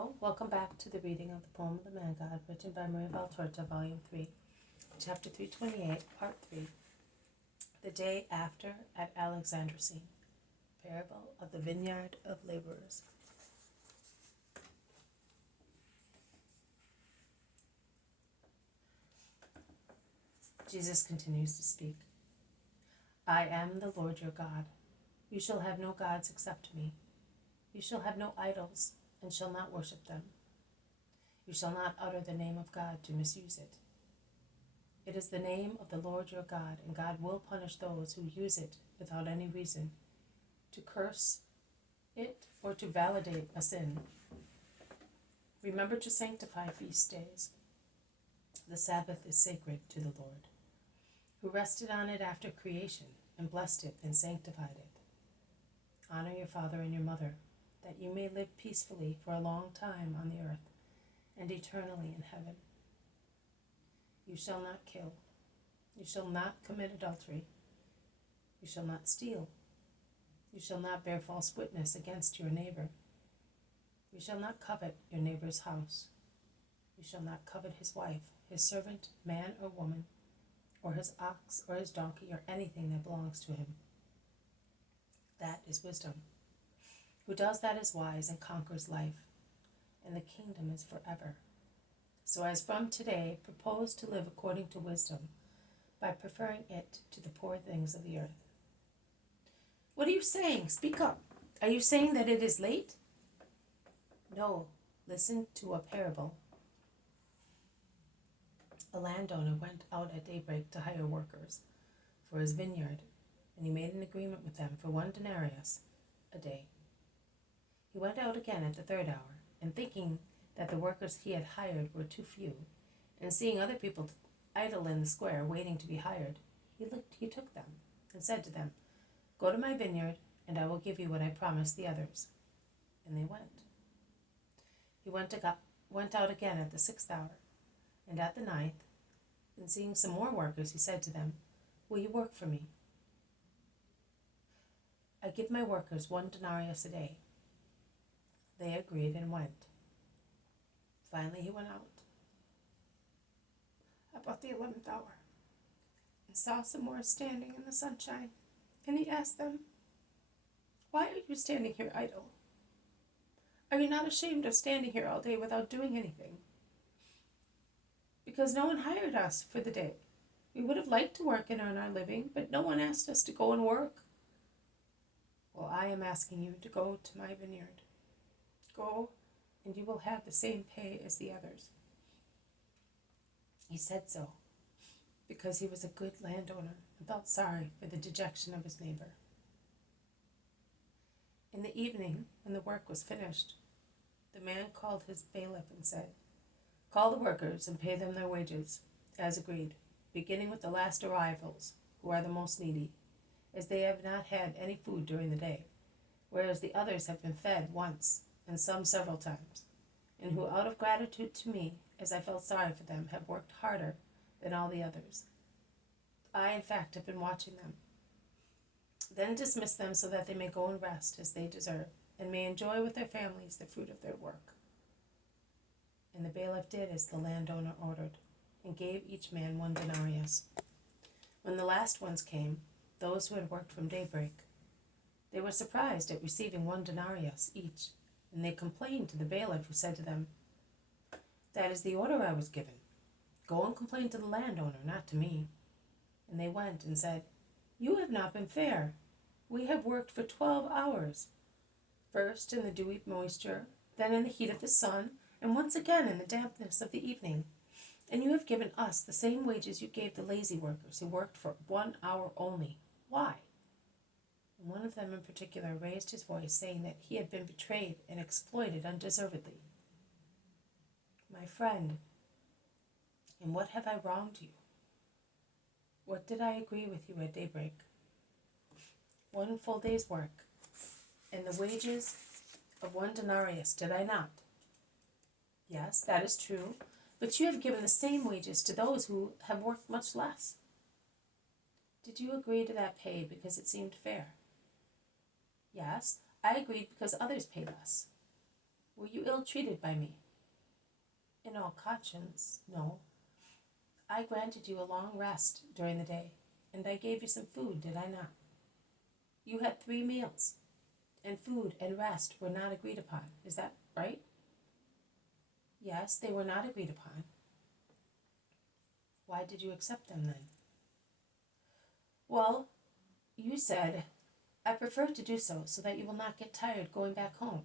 Hello, welcome back to the reading of the poem of the Man God, written by Maria Valtorta, Volume 3, Chapter 328, Part 3, The Day After at atAlexandroscene, Parable of the Vineyard of Laborers. Jesus continues to speak. I am the Lord your God. You shall have no gods except me. You shall have no idols, and shall not worship them. You shall not utter the name of God to misuse it. It is the name of the Lord your God, and God will punish those who use it without any reason, to curse it or to validate a sin. Remember to sanctify feast days. The Sabbath is sacred to the Lord, who rested on it after creation and blessed it and sanctified it. Honor your father and your mother, that you may live peacefully for a long time on the earth and eternally in heaven. You shall not kill. You shall not commit adultery. You shall not steal. You shall not bear false witness against your neighbor. You shall not covet your neighbor's house. You shall not covet his wife, his servant, man or woman, or his ox or his donkey, or anything that belongs to him. That is wisdom. Who does that is wise and conquers life, and the kingdom is forever. So as from today, propose to live according to wisdom, by preferring it to the poor things of the earth. What are you saying? Speak up. Are you saying that it is late? No, listen to a parable. A landowner went out at daybreak to hire workers for his vineyard, and he made an agreement with them for 1 denarius a day. He went out again at the 3rd hour, and thinking that the workers he had hired were too few, and seeing other people idle in the square waiting to be hired, he took them and said to them, Go to my vineyard, and I will give you what I promised the others. And they went. He went out again at the 6th hour, and at the 9th, and seeing some more workers, he said to them, Will you work for me? I give my workers 1 denarius a day. They agreed and went. Finally he went out about the 11th hour and saw some more standing in the sunshine, and he asked them, Why are you standing here idle? Are you not ashamed of standing here all day without doing anything? Because no one hired us for the day. We would have liked to work and earn our living, but no one asked us to go and work. Well, I am asking you to go to my vineyard. Go, and you will have the same pay as the others. He said so because he was a good landowner and felt sorry for the dejection of his neighbor. In the evening, when the work was finished, the man called his bailiff and said, Call the workers and pay them their wages, as agreed, beginning with the last arrivals, who are the most needy, as they have not had any food during the day, whereas the others have been fed once, and some several times, and who out of gratitude to me, as I felt sorry for them, have worked harder than all the others. I, in fact, have been watching them. Then dismiss them so that they may go and rest as they deserve, and may enjoy with their families the fruit of their work. And the bailiff did as the landowner ordered, and gave each man 1 denarius. When the last ones came, those who had worked from daybreak, they were surprised at receiving 1 denarius each, and they complained to the bailiff, who said to them, That is the order I was given. Go and complain to the landowner, not to me. And they went and said, You have not been fair. We have worked for 12 hours, first in the dewy moisture, then in the heat of the sun, and once again in the dampness of the evening. And you have given us the same wages you gave the lazy workers who worked for 1 hour only. Why? And one of them in particular raised his voice, saying that he had been betrayed and exploited undeservedly. My friend, in what have I wronged you? What did I agree with you at daybreak? 1 full day's work, and the wages of 1 denarius, did I not? Yes, that is true, but you have given the same wages to those who have worked much less. Did you agree to that pay because it seemed fair? Yes, I agreed because others pay less. Were you ill-treated by me? In all conscience, no. I granted you a long rest during the day, and I gave you some food, did I not? You had 3 meals, and food and rest were not agreed upon. Is that right? Yes, they were not agreed upon. Why did you accept them then? Well, you said, I prefer to do so that you will not get tired going back home.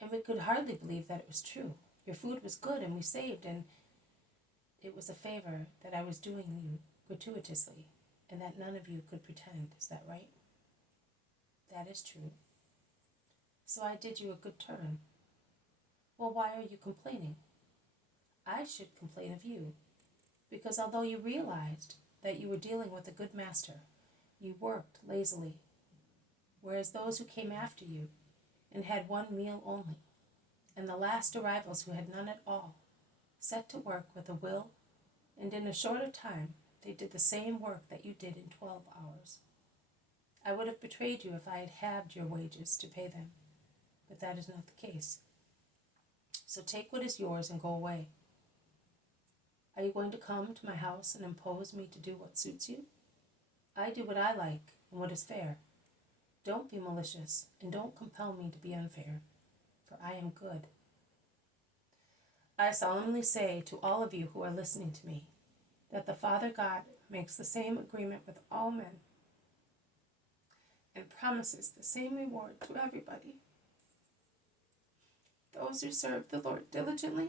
And we could hardly believe that it was true. Your food was good and we saved, and it was a favor that I was doing you gratuitously, and that none of you could pretend. Is that right? That is true. So I did you a good turn. Well, why are you complaining? I should complain of you, because although you realized that you were dealing with a good master, you worked lazily, whereas those who came after you and had 1 meal only, and the last arrivals who had none at all, set to work with a will, and in a shorter time they did the same work that you did in 12 hours. I would have betrayed you if I had halved your wages to pay them, but that is not the case. So take what is yours and go away. Are you going to come to my house and impose me to do what suits you? I do what I like and what is fair. Don't be malicious, and don't compel me to be unfair, for I am good. I solemnly say to all of you who are listening to me, that the Father God makes the same agreement with all men and promises the same reward to everybody. Those who serve the Lord diligently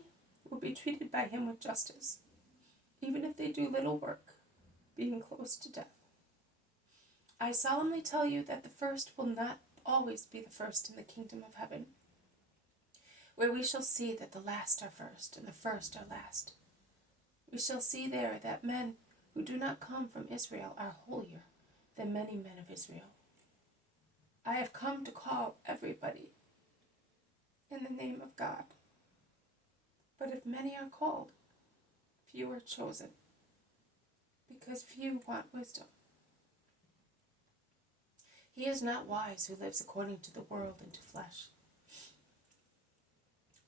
will be treated by him with justice, even if they do little work, being close to death. I solemnly tell you that the first will not always be the first in the kingdom of heaven, where we shall see that the last are first and the first are last. We shall see there that men who do not come from Israel are holier than many men of Israel. I have come to call everybody in the name of God. But if many are called, few are chosen, because few want wisdom. He is not wise who lives according to the world and to flesh,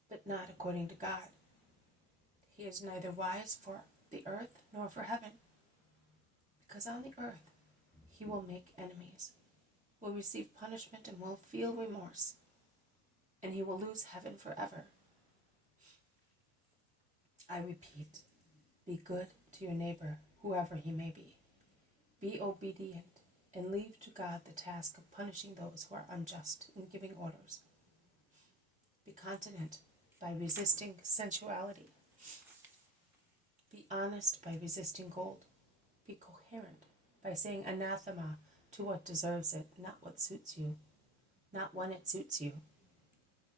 but not according to God. He is neither wise for the earth nor for heaven, because on the earth he will make enemies, will receive punishment, and will feel remorse, and he will lose heaven forever. I repeat, be good to your neighbor, whoever he may be. Be obedient, and leave to God the task of punishing those who are unjust and giving orders. Be continent by resisting sensuality. Be honest by resisting gold. Be coherent by saying anathema to what deserves it, not what suits you, not when it suits you,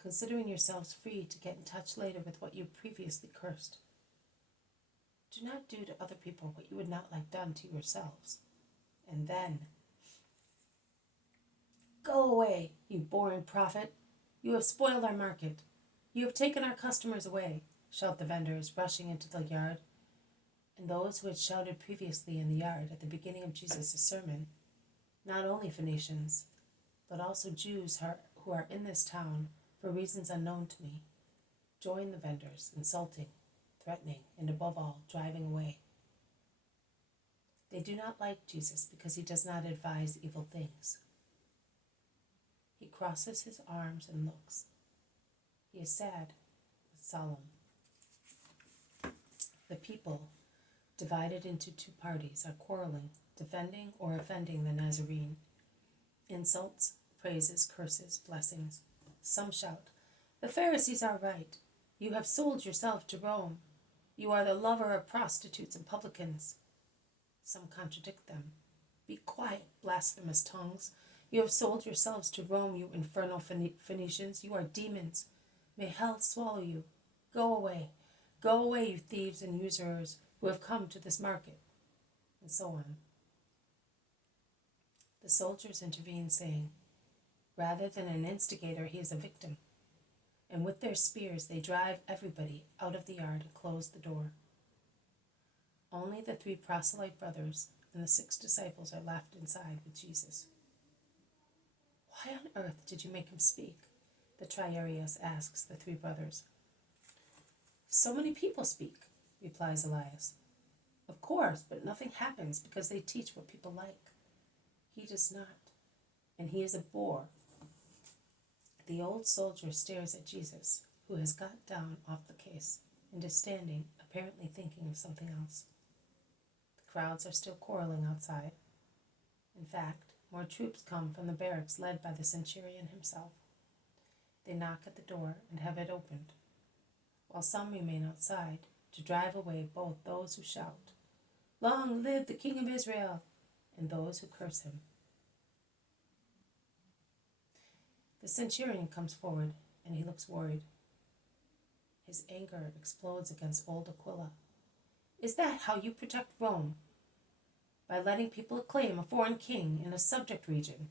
considering yourselves free to get in touch later with what you previously cursed. Do not do to other people what you would not like done to yourselves. And then, go away, you boring prophet. You have spoiled our market. You have taken our customers away, shout the vendors, rushing into the yard. And those who had shouted previously in the yard at the beginning of Jesus' sermon, not only Phoenicians, but also Jews who are in this town for reasons unknown to me, join the vendors, insulting, threatening, and above all, driving away. They do not like Jesus because he does not advise evil things. He crosses his arms and looks. He is sad but solemn. The people, divided into 2 parties, are quarreling, defending or offending the Nazarene. Insults, praises, curses, blessings. Some shout, the Pharisees are right. You have sold yourself to Rome. You are the lover of prostitutes and publicans. Some contradict them. Be quiet, blasphemous tongues. You have sold yourselves to Rome, you infernal Phoenicians. You are demons. May hell swallow you. Go away, you thieves and usurers who have come to this market. And so on. The soldiers intervene, saying, rather than an instigator, he is a victim. And with their spears they drive everybody out of the yard and close the door. Only the 3 proselyte brothers and the 6 disciples are left inside with Jesus. Why on earth did you make him speak? The Triarius asks the three brothers. So many people speak, replies Elias. Of course, but nothing happens because they teach what people like. He does not, and he is a bore. The old soldier stares at Jesus, who has got down off the case and is standing, apparently thinking of something else. The crowds are still quarreling outside. In fact, more troops come from the barracks led by the centurion himself. They knock at the door and have it opened, while some remain outside to drive away both those who shout, "Long live the King of Israel!" and those who curse him. The centurion comes forward, and he looks worried. His anger explodes against old Aquila. Is that how you protect Rome? By letting people acclaim a foreign king in a subject region?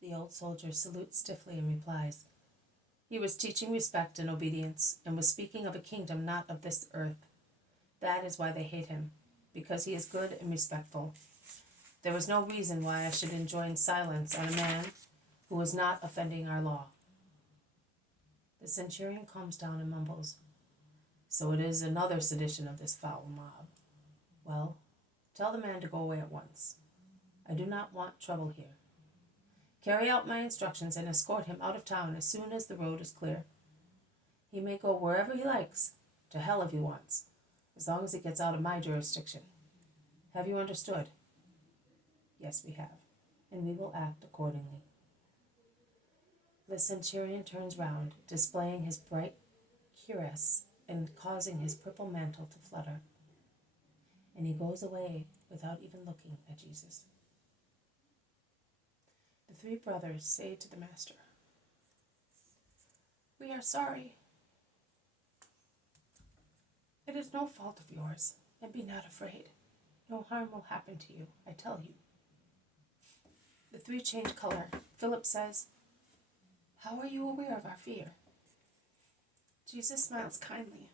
The old soldier salutes stiffly and replies, he was teaching respect and obedience, and was speaking of a kingdom not of this earth. That is why they hate him, because he is good and respectful. There was no reason why I should enjoin silence on a man who was not offending our law. The centurion calms down and mumbles, so it is another sedition of this foul mob. Well, tell the man to go away at once. I do not want trouble here. Carry out my instructions and escort him out of town as soon as the road is clear. He may go wherever he likes, to hell if he wants, as long as he gets out of my jurisdiction. Have you understood? Yes, we have, and we will act accordingly. The centurion turns round, displaying his bright cuirass and causing his purple mantle to flutter, and he goes away without even looking at Jesus. The three brothers say to the master, "We are sorry. It is no fault of yours, and be not afraid. No harm will happen to you, I tell you." The three change color. Philip says, "How are you aware of our fear?" Jesus smiles kindly,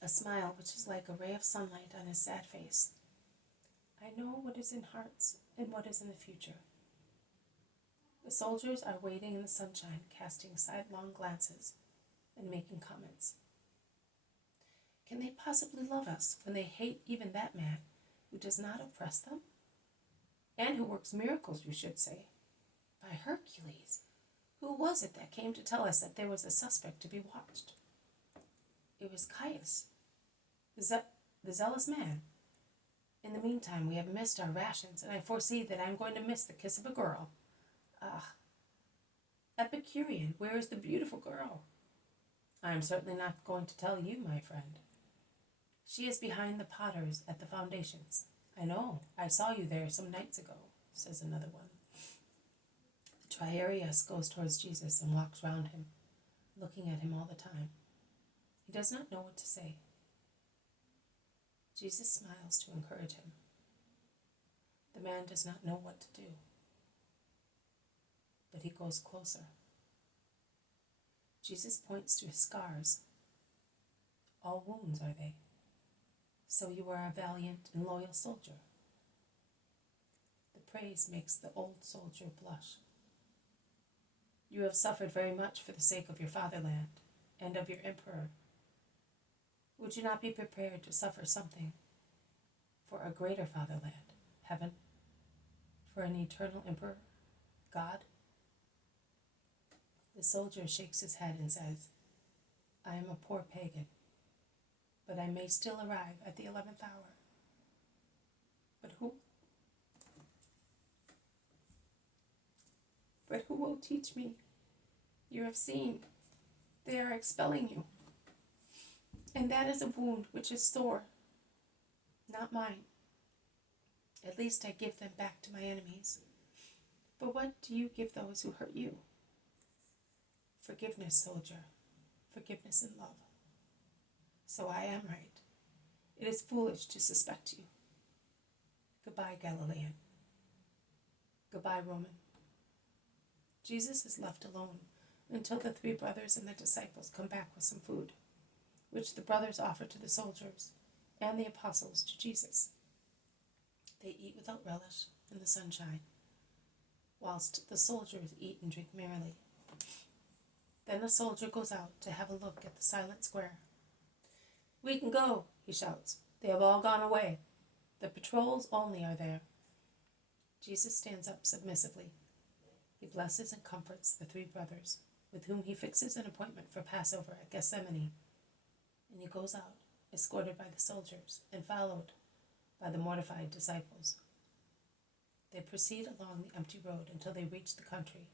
a smile which is like a ray of sunlight on his sad face. "I know what is in hearts and what is in the future." The soldiers are waiting in the sunshine, casting sidelong glances and making comments. Can they possibly love us when they hate even that man who does not oppress them? And who works miracles, you should say. By Hercules, who was it that came to tell us that there was a suspect to be watched? It was Caius, the zealous man. In the meantime, we have missed our rations, and I foresee that I am going to miss the kiss of a girl. Ah, Epicurean, where is the beautiful girl? I am certainly not going to tell you, my friend. She is behind the potters at the foundations. I know, I saw you there some nights ago, says another one. The Triarius goes towards Jesus and walks round him, looking at him all the time. He does not know what to say. Jesus smiles to encourage him. The man does not know what to do, but he goes closer. Jesus points to his scars. All wounds are they. So you are a valiant and loyal soldier. The praise makes the old soldier blush. You have suffered very much for the sake of your fatherland and of your emperor. Would you not be prepared to suffer something for a greater fatherland, heaven, for an eternal emperor, God? The soldier shakes his head and says, I am a poor pagan, but I may still arrive at the 11th hour. But who will teach me? You have seen, they are expelling you. And that is a wound which is sore, not mine. At least I give them back to my enemies. But what do you give those who hurt you? Forgiveness, soldier, forgiveness and love. So I am right. It is foolish to suspect you. Goodbye, Galilean. Goodbye, Roman. Jesus is left alone until the three brothers and the disciples come back with some food, which the brothers offer to the soldiers and the apostles to Jesus. They eat without relish in the sunshine. whilst the soldiers eat and drink merrily. Then the soldier goes out to have a look at the silent square. "We can go," he shouts. "They have all gone away. The patrols only are there." Jesus stands up submissively. He blesses and comforts the three brothers, with whom he fixes an appointment for Passover at Gethsemane, and he goes out, escorted by the soldiers and followed by the mortified disciples. They proceed along the empty road until they reach the country.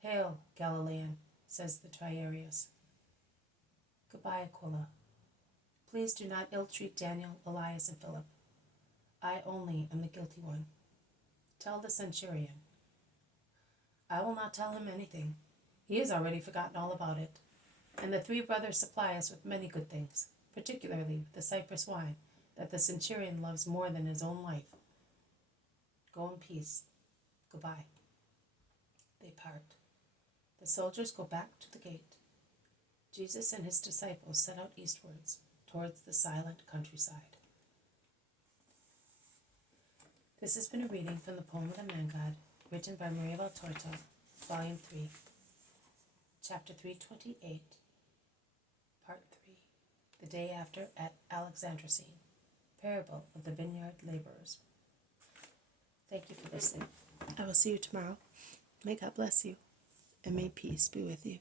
"Hail, Galilean," says the Triarius. "Goodbye, Aquila. Please do not ill-treat Daniel, Elias, and Philip. I only am the guilty one. Tell the centurion." "I will not tell him anything. He has already forgotten all about it. And the three brothers supply us with many good things, particularly the cypress wine that the centurion loves more than his own life. Go in peace. Goodbye." They part. The soldiers go back to the gate. Jesus and his disciples set out eastwards, towards the silent countryside. This has been a reading from the poem of the Man-God, written by Maria Valtorta, Volume 3, Chapter 328, Part 3, The Day After at Alexandroscene, Parable of the Vineyard Laborers. Thank you for listening. I will see you tomorrow. May God bless you, and may peace be with you.